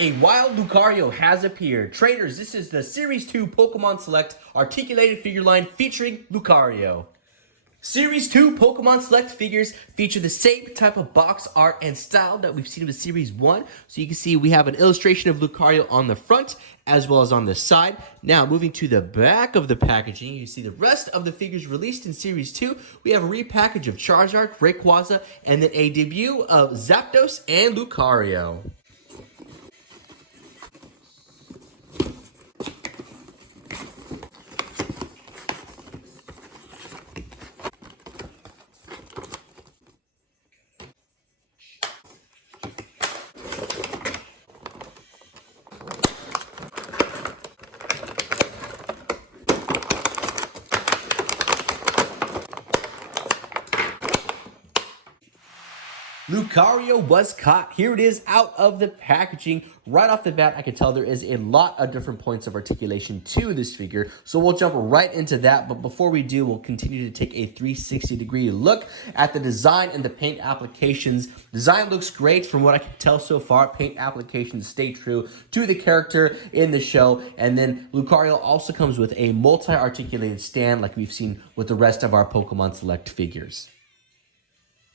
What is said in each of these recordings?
A wild Lucario has appeared. Traders, this is the Series 2 Pokemon Select articulated figure line featuring Lucario. Series 2 Pokemon Select figures feature the same type of box art and style that we've seen with Series 1. So you can see we have an illustration of Lucario on the front as well as on the side. Now moving to the back of the packaging, you see the rest of the figures released in Series 2. We have a repackage of Charizard, Rayquaza, and then a debut of Zapdos and Lucario. Lucario was caught. Here it is out of the packaging. Right off the bat, I can tell there is a lot of different points of articulation to this figure. So we'll jump right into that. But before we do, we'll continue to take a 360-degree look at the design and the paint applications. Design looks great from what I can tell so far. Paint applications stay true to the character in the show. And then Lucario also comes with a multi-articulated stand like we've seen with the rest of our Pokemon Select figures.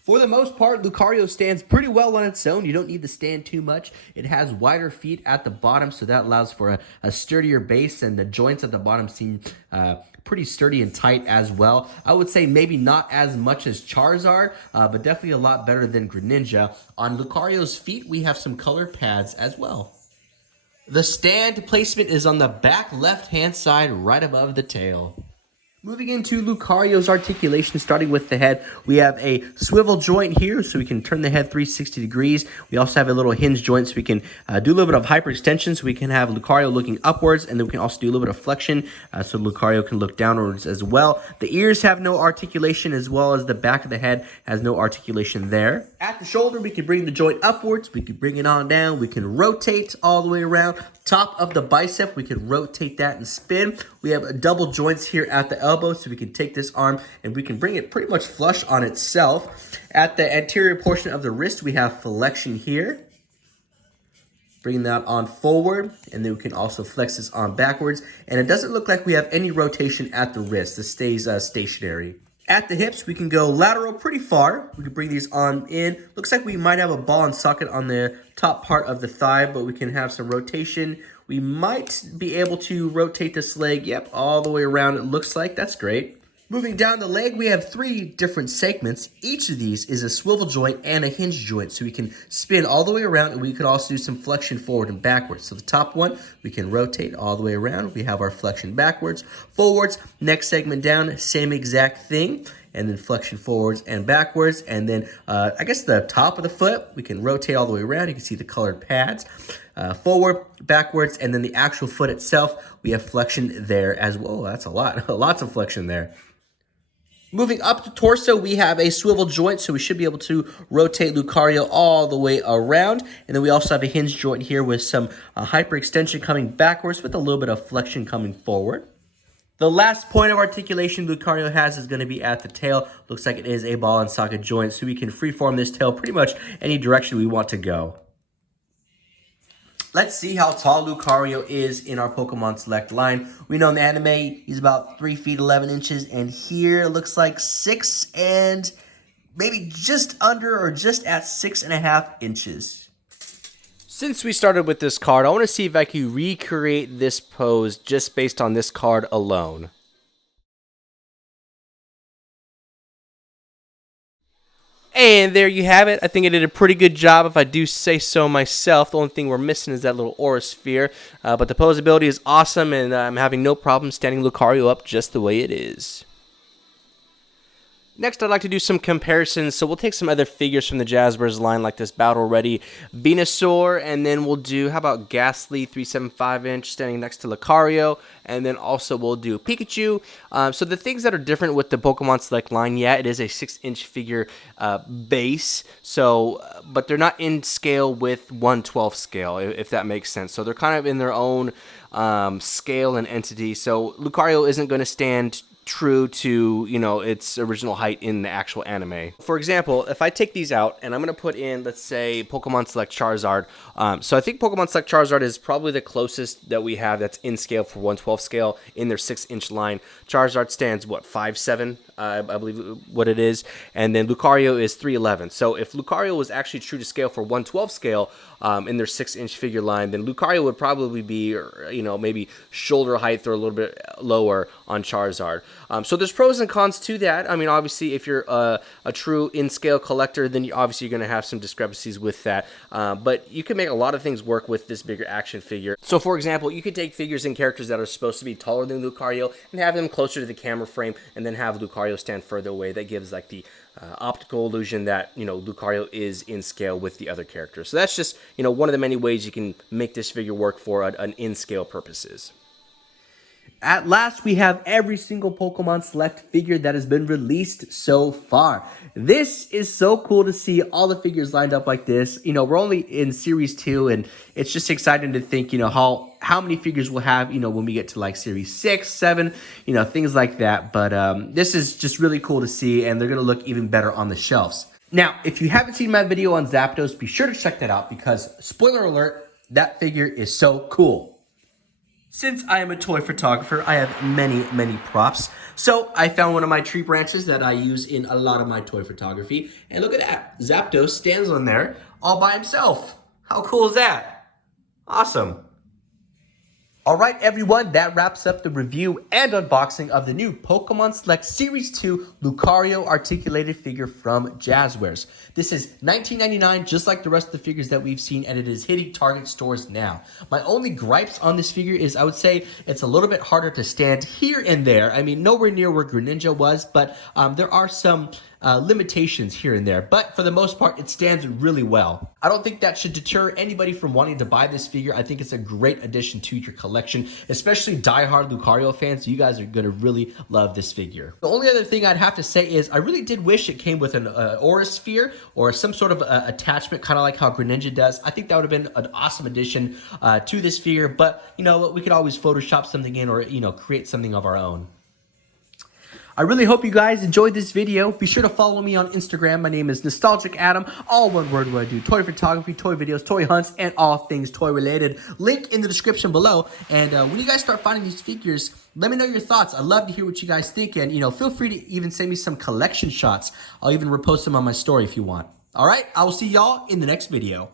For the most part, Lucario stands pretty well on its own. You don't need the stand too much. It has wider feet at the bottom, so that allows for a sturdier base, and the joints at the bottom seem pretty sturdy and tight as well. I would say maybe not as much as Charizard, but definitely a lot better than Greninja. On Lucario's feet, we have some colored pads as well. The stand placement is on the back left-hand side, right above the tail. Moving into Lucario's articulation, starting with the head, we have a swivel joint here, so we can turn the head 360 degrees. We also have a little hinge joint, so we can do a little bit of hyperextension, so we can have Lucario looking upwards, and then we can also do a little bit of flexion, so Lucario can look downwards as well. The ears have no articulation, as well as the back of the head has no articulation there. At the shoulder, we can bring the joint upwards, we can bring it on down, we can rotate all the way around. Top of the bicep, we can rotate that and spin. We have double joints here at the elbow, so we can take this arm and we can bring it pretty much flush on itself. At the anterior portion of the wrist, we have flexion here. Bring that on forward, and then we can also flex this arm backwards. And it doesn't look like we have any rotation at the wrist. This stays stationary. At the hips, we can go lateral pretty far. We can bring these on in. Looks like we might have a ball and socket on the top part of the thigh, but we can have some rotation. We might be able to rotate this leg, yep, all the way around, it looks like. That's great. Moving down the leg, we have 3 different segments. Each of these is a swivel joint and a hinge joint, so we can spin all the way around, and we can also do some flexion forward and backwards. So the top one, we can rotate all the way around. We have our flexion backwards, forwards. Next segment down, same exact thing, and then flexion forwards and backwards. And then I guess the top of the foot, we can rotate all the way around. You can see the colored pads. Forward, backwards, and then the actual foot itself, we have flexion there as well. That's a lot, lots of flexion there. Moving up the torso, we have a swivel joint, so we should be able to rotate Lucario all the way around. And then we also have a hinge joint here with some hyperextension coming backwards with a little bit of flexion coming forward. The last point of articulation Lucario has is going to be at the tail. Looks like it is a ball and socket joint, so we can freeform this tail pretty much any direction we want to go. Let's see how tall Lucario is in our Pokemon Select line. We know in the anime, he's about 3 feet 11 inches, and here it looks like 6 and maybe just under or just at 6.5 inches. Since we started with this card, I want to see if I can recreate this pose just based on this card alone. And there you have it. I think I did a pretty good job if I do say so myself. The only thing we're missing is that little aura sphere. But the posability is awesome, and I'm having no problem standing Lucario up just the way it is. Next, I'd like to do some comparisons, so we'll take some other figures from the Jazwares line, like this Battle Ready Venusaur, and then we'll do, how about Ghastly 375-inch standing next to Lucario, and then also we'll do Pikachu. So the things that are different with the Pokemon Select line, yeah, it is a 6-inch figure base, so but they're not in scale with 1/12 scale, if that makes sense. So they're kind of in their own scale and entity. So Lucario isn't going to stand true to, you know, its original height in the actual anime. For example, if I take these out and I'm going to put in, let's say, Pokemon Select Charizard. So I think Pokemon Select Charizard is probably the closest that we have that's in scale for 1/12 scale in their 6-inch line. Charizard stands, what, 5'7", I believe what it is. And then Lucario is 3'11". So if Lucario was actually true to scale for 1/12 scale in their 6-inch figure line, then Lucario would probably be, you know, maybe shoulder height or a little bit lower on Charizard. So there's pros and cons to that. I mean, obviously, if you're a true in-scale collector, then obviously you're going to have some discrepancies with that. But you can make a lot of things work with this bigger action figure. So, for example, you could take figures and characters that are supposed to be taller than Lucario and have them closer to the camera frame, and then have Lucario stand further away. That gives like the optical illusion that, you know, Lucario is in scale with the other characters. So that's just, you know, one of the many ways you can make this figure work for an in-scale purposes. At last, we have every single Pokemon Select figure that has been released so far. This is so cool to see all the figures lined up like this. You know, we're only in Series 2, and it's just exciting to think, you know, how many figures we'll have, you know, when we get to like Series 6, 7, you know, things like that. But this is just really cool to see, and they're going to look even better on the shelves. Now, if you haven't seen my video on Zapdos, be sure to check that out because, spoiler alert, that figure is so cool. Since I am a toy photographer, I have many props. So I found one of my tree branches that I use in a lot of my toy photography. And look at that. Zapdos stands on there all by himself. How cool is that? Awesome. All right, everyone, that wraps up the review and unboxing of the new Pokemon Select Series 2 Lucario articulated figure from Jazwares. This is $19.99, just like the rest of the figures that we've seen, and it is hitting Target stores now. My only gripes on this figure is I would say it's a little bit harder to stand here and there. I mean, nowhere near where Greninja was, but there are some limitations here and there, but for the most part, it stands really well. I don't think that should deter anybody from wanting to buy this figure. I think it's a great addition to your collection, especially diehard Lucario fans. You guys are going to really love this figure. The only other thing I'd have to say is I really did wish it came with an Aura Sphere or some sort of attachment, kind of like how Greninja does. I think that would have been an awesome addition to this figure, but you know, we could always Photoshop something in or, you know, create something of our own. I really hope you guys enjoyed this video. Be sure to follow me on Instagram. My name is Nostalgic Adam, all one word, where I do toy photography, toy videos, toy hunts, and all things toy related. Link in the description below. And when you guys start finding these figures, let me know your thoughts. I'd love to hear what you guys think. And, you know, feel free to even send me some collection shots. I'll even repost them on my story if you want. All right, I will see y'all in the next video.